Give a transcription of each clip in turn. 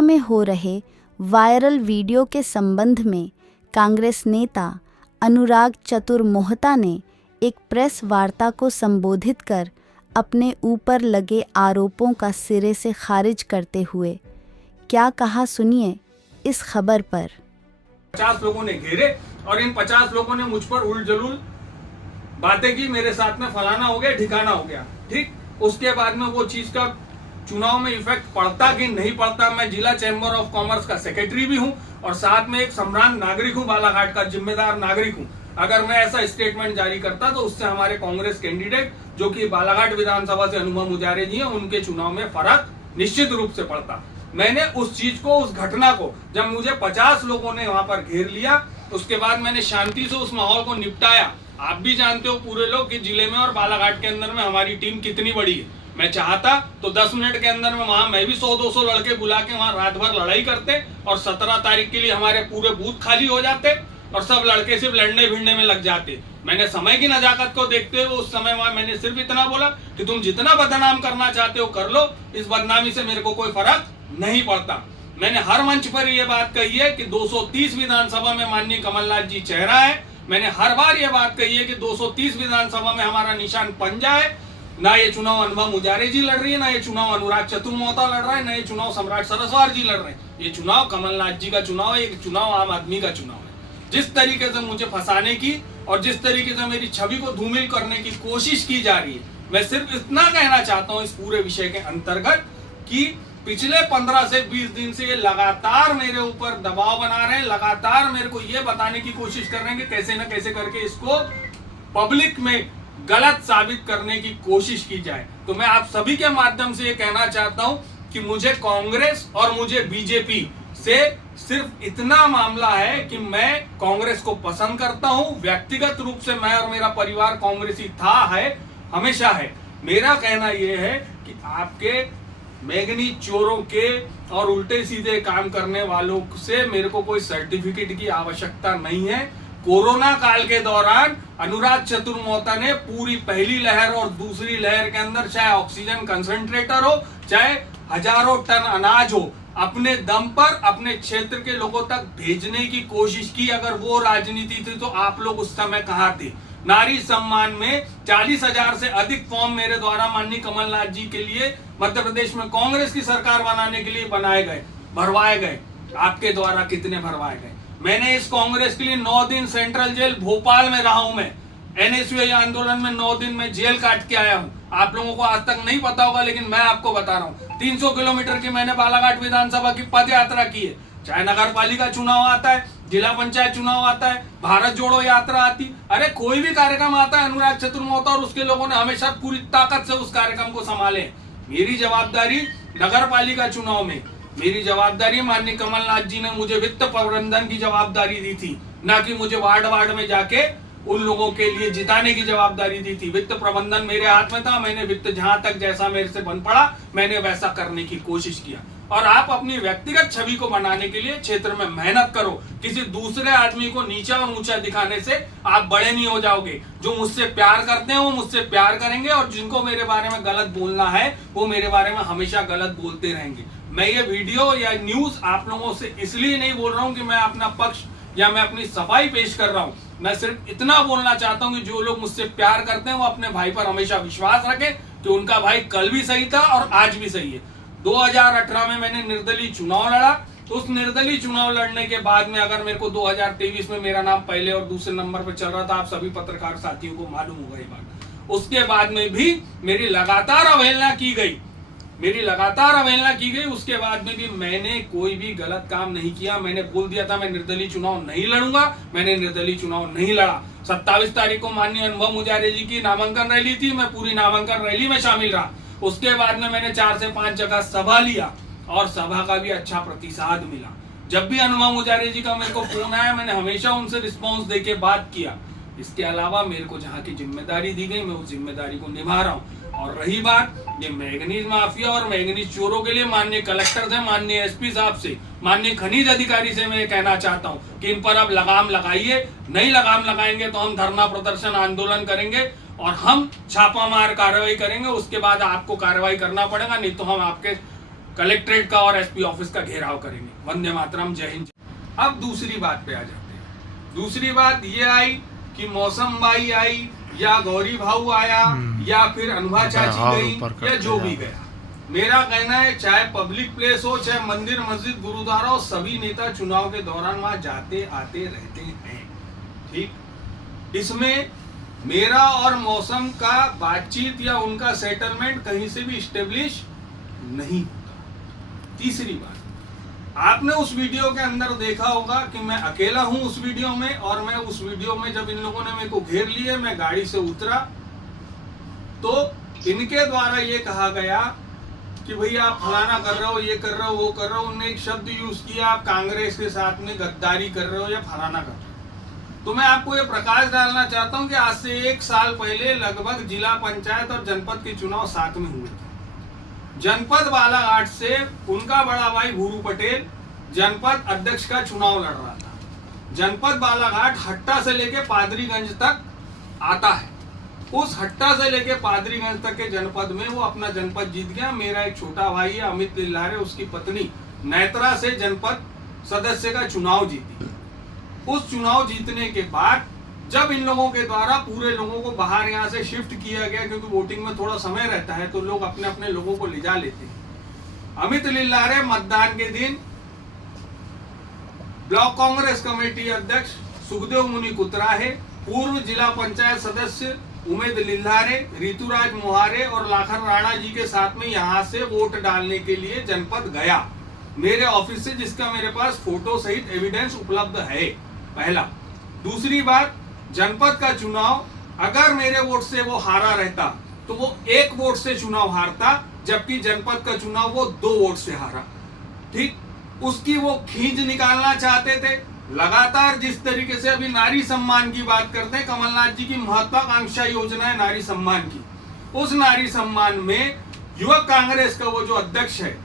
नोएडा में हो रहे वायरल वीडियो के संबंध में कांग्रेस नेता अनुराग चतुर मोहता ने एक प्रेस वार्ता को संबोधित कर अपने ऊपर लगे आरोपों का सिरे से खारिज करते हुए क्या कहा, सुनिए इस खबर पर। 50 लोगों ने घेरे और इन 50 लोगों ने मुझ पर उल जलूल बातें की, मेरे साथ में फलाना हो गया, ठिकाना हो गया। ठीक, उसके बाद में वो चीज का चुनाव में इफेक्ट पड़ता कि नहीं पड़ता। मैं जिला चैम्बर ऑफ कॉमर्स का सेक्रेटरी भी हूं और साथ में एक सम्राट नागरिक हूं, बालाघाट का जिम्मेदार नागरिक हूं। अगर मैं ऐसा स्टेटमेंट जारी करता तो उससे हमारे कांग्रेस कैंडिडेट जो कि बालाघाट विधानसभा से अनुभव मुजारे जी हैं, उनके चुनाव में फर्क निश्चित रूप से पड़ता। मैंने उस चीज को, उस घटना को, जब मुझे 50 लोगों ने वहां पर घेर लिया, उसके बाद मैंने शांति से उस माहौल को निपटाया। आप भी जानते हो पूरे लोग कि जिले में और बालाघाट के अंदर में हमारी टीम कितनी बड़ी है। मैं चाहता तो 10 मिनट के अंदर में वहां मैं भी 100-200 लड़के बुला के वहां रात भर लड़ाई करते और 17 तारीख के लिए हमारे पूरे बूथ खाली हो जाते और सब लड़के सिर्फ लड़ने भिड़ने में लग जाते। मैंने समय की नजाकत को देखते हुए उस समय वहां मैंने सिर्फ इतना बोला कि तुम जितना बदनाम करना चाहते हो कर लो, इस बदनामी से मेरे को कोई फर्क नहीं पड़ता। मैंने हर मंच पर यह बात कही है कि 230 विधानसभा में माननीय कमलनाथ जी चेहरा है। मैंने हर बार यह बात कही है कि 230 विधानसभा में हमारा निशान पंजा है। ना ये चुनाव अनुभव मुजारे जी लड़ रही है, ना ये चुनाव अनुराग चतुर मोहता लड़ रहा है, ना ये चुनाव सम्राट सरस्वार जी लड़ रहे हैं। ये चुनाव कमलनाथ जी का चुनाव है, एक चुनाव आम आदमी का चुनाव है। जिस तरीके से मुझे फंसाने की और जिस तरीके से मेरी छवि को धूमिल करने की कोशिश की जा रही है, मैं सिर्फ इतना कहना चाहता हूं इस पूरे विषय के अंतर्गत कि पिछले 15 से 20 दिन से ये लगातार मेरे ऊपर दबाव बना रहे हैं, लगातार मेरे को ये बताने की कोशिश कर रहे हैं कि कैसे न कैसे करके इसको पब्लिक में गलत साबित करने की कोशिश की जाए। तो मैं आप सभी के माध्यम से ये कहना चाहता हूं कि मुझे कांग्रेस और मुझे बीजेपी से सिर्फ इतना मामला है कि मैं कांग्रेस को पसंद करता हूं। व्यक्तिगत रूप से मैं और मेरा परिवार कांग्रेसी था, है, हमेशा है। मेरा कहना यह है कि आपके मैंगनीज चोरों के और उल्टे सीधे काम करने वालों से मेरे को कोई सर्टिफिकेट की आवश्यकता नहीं है। कोरोना काल के दौरान अनुराग चतुर मोहता ने पूरी पहली लहर और दूसरी लहर के अंदर चाहे ऑक्सीजन कंसंट्रेटर हो, चाहे हजारों टन अनाज हो, अपने दम पर अपने क्षेत्र के लोगों तक भेजने की कोशिश की। अगर वो राजनीति थी तो आप लोग उस समय कहां थे? नारी सम्मान में 40,000 से अधिक फॉर्म मेरे द्वारा माननीय कमलनाथ जी के लिए मध्य प्रदेश में कांग्रेस की सरकार बनाने के लिए बनाए गए, भरवाए गए। आपके द्वारा कितने भरवाए गए? मैंने इस कांग्रेस के लिए 9 दिन सेंट्रल जेल भोपाल में रहा हूं। मैं एनएसयूआई आंदोलन में 9 दिन में जेल काट के आया हूं। आप लोगों को आज तक नहीं पता होगा, लेकिन मैं आपको बता रहा हूं। 300 किलोमीटर की मैंने बालाघाट विधानसभा की पद यात्रा की है। चाहे नगर पालिका चुनाव आता है, जिला पंचायत चुनाव आता है, भारत जोड़ो यात्रा आती, अरे कोई भी कार्यक्रम आता है, अनुराग चतुर मोहता और उसके लोगों ने हमेशा पूरी ताकत से उस कार्यक्रम को संभाले। मेरी जवाबदारी नगर पालिका चुनाव में, मेरी जवाबदारी माननीय कमलनाथ जी ने मुझे वित्त प्रबंधन की जवाबदारी दी थी, ना कि मुझे वार्ड वार्ड में जाके उन लोगों के लिए जिताने की जवाबदारी दी थी। वित्त प्रबंधन मेरे हाथ में था। मैंने वित्त जहां तक जैसा मेरे से बन पड़ा मैंने वैसा करने की कोशिश किया। और आप अपनी व्यक्तिगत छवि को बनाने के लिए क्षेत्र में मेहनत करो। किसी दूसरे आदमी को नीचा और ऊंचा दिखाने से आप बड़े नहीं हो जाओगे। जो मुझसे प्यार करते हैं वो मुझसे प्यार करेंगे और जिनको मेरे बारे में गलत बोलना है वो मेरे बारे में हमेशा गलत बोलते रहेंगे। मैं ये वीडियो या न्यूज आप लोगों से इसलिए नहीं बोल रहा हूं कि मैं अपना पक्ष या मैं अपनी सफाई पेश कर रहा हूं। मैं सिर्फ इतना बोलना चाहता हूं कि जो लोग मुझसे प्यार करते हैं वो अपने भाई पर हमेशा विश्वास रखें कि उनका भाई कल भी सही था और आज भी सही है। 2018 में मैंने निर्दलीय चुनाव लड़ा। तो उस निर्दलीय चुनाव लड़ने के बाद में अगर मेरे को 2023 में मेरा नाम पहले और दूसरे नंबर पर चल रहा था, आप सभी पत्रकार साथियों को मालूम होगा ये बात। उसके बाद में भी मेरी लगातार अवहेलना की गई, उसके बाद में भी मैंने कोई भी गलत काम नहीं किया। मैंने बोल दिया था मैं निर्दलीय चुनाव नहीं लड़ूंगा, मैंने निर्दलीय चुनाव नहीं लड़ा। 27 तारीख को माननीय अनुभव मुजारे जी की नामांकन रैली थी, मैं पूरी नामांकन रैली में शामिल रहा। उसके बाद में मैंने 4 से 5 जगह सभा लिया और सभा का भी अच्छा प्रतिसाद मिला। जब भी अनुभव मुजारे जी का मेरे को फोन आया मैंने हमेशा उनसे रिस्पॉन्स देके बात किया। इसके अलावा मेरे को जहाँ की जिम्मेदारी दी गई मैं उस जिम्मेदारी को निभा रहा हूँ। और रही बात ये मैंगनीज माफिया और मैंगनीज चोरों के लिए माननीय कलेक्टर से, माननीय एसपी साहब से, माननीय खनिज अधिकारी से मैं कहना चाहता हूँ कि इन पर अब लगाम लगाइए। नहीं लगाम लगाएंगे तो हम धरना प्रदर्शन आंदोलन करेंगे और हम छापामार कार्रवाई करेंगे। उसके बाद आपको कार्रवाई करना पड़ेगा, नहीं तो हम आपके कलेक्ट्रेट का और एसपी ऑफिस का घेराव करेंगे। वंदे मातरम, जय हिंद। अब दूसरी बात पे आ जाते हैं। दूसरी बात ये आई कि मौसम बाई आई या गौरी भाऊ आया या फिर अनुभा चाची गई या जो भी गया। मेरा कहना है चाहे पब्लिक प्लेस हो, चाहे मंदिर मस्जिद गुरुद्वारा हो, सभी नेता चुनाव के दौरान वहां जाते आते रहते हैं। ठीक, इसमें मेरा और मौसम का बातचीत या उनका सेटलमेंट कहीं से भी स्टेब्लिश नहीं होता। तीसरी बात, आपने उस वीडियो के अंदर देखा होगा कि मैं अकेला हूं उस वीडियो में, और मैं उस वीडियो में जब इन लोगों ने मेरे को घेर लिया, मैं गाड़ी से उतरा तो इनके द्वारा ये कहा गया कि भैया आप फलाना कर रहे हो, ये कर रहे हो, वो कर रहे हो। उन्होंने एक शब्द यूज किया, आप कांग्रेस के साथ में गद्दारी कर रहे हो या फलाना कर रहे हो। तो मैं आपको ये प्रकाश डालना चाहता हूं कि आज से 1 साल पहले लगभग जिला पंचायत और जनपद के चुनाव साथ में हुए थे। जनपद बालाघाट से उनका बड़ा भाई भूरू पटेल जनपद अध्यक्ष का चुनाव लड़ रहा था। जनपद बालाघाट हट्टा से लेके पादरीगंज तक आता है। उस हट्टा से लेके पादरीगंज तक के जनपद में वो अपना जनपद जीत गया। मेरा एक छोटा भाई है अमित लिल्लारे, उसकी पत्नी नेत्रा से जनपद सदस्य का चुनाव जीती। उस चुनाव जीतने के बाद जब इन लोगों के द्वारा पूरे लोगों को बाहर यहाँ से शिफ्ट किया गया, क्योंकि वोटिंग में थोड़ा समय रहता है तो लोग अपने अपने लोगों को ले जा लेते हैं। अमित लिल्लारे मतदान के दिन ब्लॉक कांग्रेस कमेटी अध्यक्ष सुखदेव मुनि कुतराहे, पूर्व जिला पंचायत सदस्य उमेद लिल्लारे, ऋतुराज मोहारे और लाखन राणा जी के साथ में यहाँ से वोट डालने के लिए जनपद गया मेरे ऑफिस से, जिसका मेरे पास फोटो सहित एविडेंस उपलब्ध है। पहला। दूसरी बात, जनपद का चुनाव अगर मेरे वोट से वो हारा रहता तो वो 1 वोट से चुनाव हारता, जबकि जनपद का चुनाव वो 2 वोट से हारा। ठीक, उसकी वो खींच निकालना चाहते थे। लगातार जिस तरीके से अभी नारी सम्मान की बात करते हैं, कमलनाथ जी की महत्वाकांक्षा योजना है नारी सम्मान की, उस नारी सम्मान में युवक कांग्रेस का वो जो अध्यक्ष है,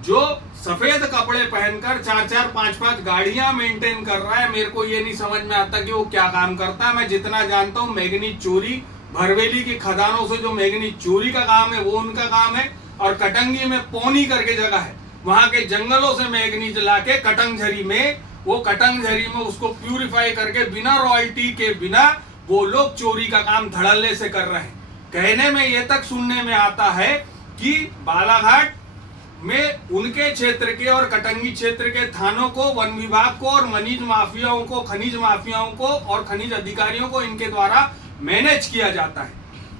जो सफेद कपड़े पहनकर 4-4, 5-5 गाड़ियां मेंटेन कर रहा है, मेरे को ये नहीं समझ में आता कि वो क्या काम करता है। मैं जितना जानता हूँ मैग्नीज चोरी, भरवेली की खदानों से जो मैग्नीज चोरी का काम है वो उनका काम है, और कटंगी में पौनी करके जगह है, वहां के जंगलों से मैग्नीज लाके कटंगझरी में, वो कटंगझरी में उसको प्यूरिफाई करके बिना रॉयल्टी के बिना वो लोग चोरी का काम धड़ल्ले से कर रहे हैं। कहने में ये तक सुनने में आता है कि बालाघाट में उनके क्षेत्र के और कटंगी क्षेत्र के थानों को, वन विभाग को और खनिज माफियाओं को और खनिज अधिकारियों को इनके द्वारा मैनेज किया जाता है।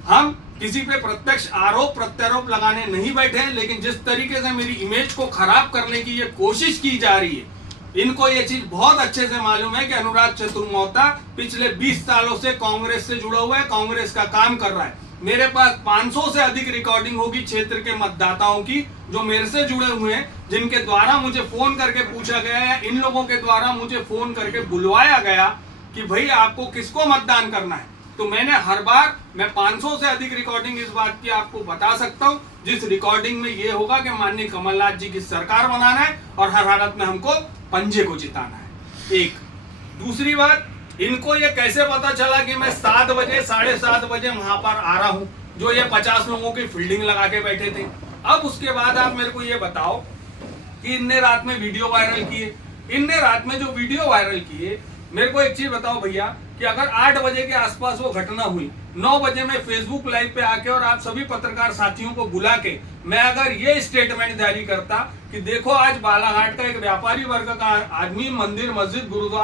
हम किसी पे प्रत्यक्ष आरोप प्रत्यारोप लगाने नहीं बैठे हैं, लेकिन जिस तरीके से मेरी इमेज को खराब करने की ये कोशिश की जा रही है, इनको ये चीज बहुत अच्छे से मालूम है कि अनुराग चतुर मोहता पिछले 20 सालों से कांग्रेस से जुड़ा हुआ है, कांग्रेस का काम कर रहा है। मेरे पास 500 से अधिक रिकॉर्डिंग होगी क्षेत्र के मतदाताओं की जो मेरे से जुड़े हुए हैं, जिनके द्वारा मुझे फोन करके पूछा गया या इन लोगों के द्वारा मुझे फोन करके बुलवाया गया कि भाई आपको किसको मतदान करना है। तो मैंने हर बार, मैं 500 से अधिक रिकॉर्डिंग इस बात की आपको बता सकता हूं, जिस रिकॉर्डिंग में ये होगा कि माननीय कमलनाथ जी की सरकार बनाना है और हर हालत में हमको पंजे को जिताना है। एक। दूसरी बात, इनको ये कैसे पता चला कि मैं 7 बजे 7:30 बजे वहां पर आ रहा हूं, जो ये 50 लोगों की फील्डिंग लगा के बैठे थे। अब उसके बाद आप मेरे को ये बताओ कि इनने रात में वीडियो वायरल किए, इनने रात में जो वीडियो वायरल किए, मेरे को एक चीज बताओ भैया कि अगर 8 बजे के आसपास वो घटना हुई, 9 बजे मैं फेसबुक लाइव पे आके और आप सभी पत्रकार साथियों को बुला के मैं अगर ये स्टेटमेंट जारी करता कि देखो आज बालाघाट का एक व्यापारी वर्ग का आदमी मंदिर मस्जिद गुरुद्वारा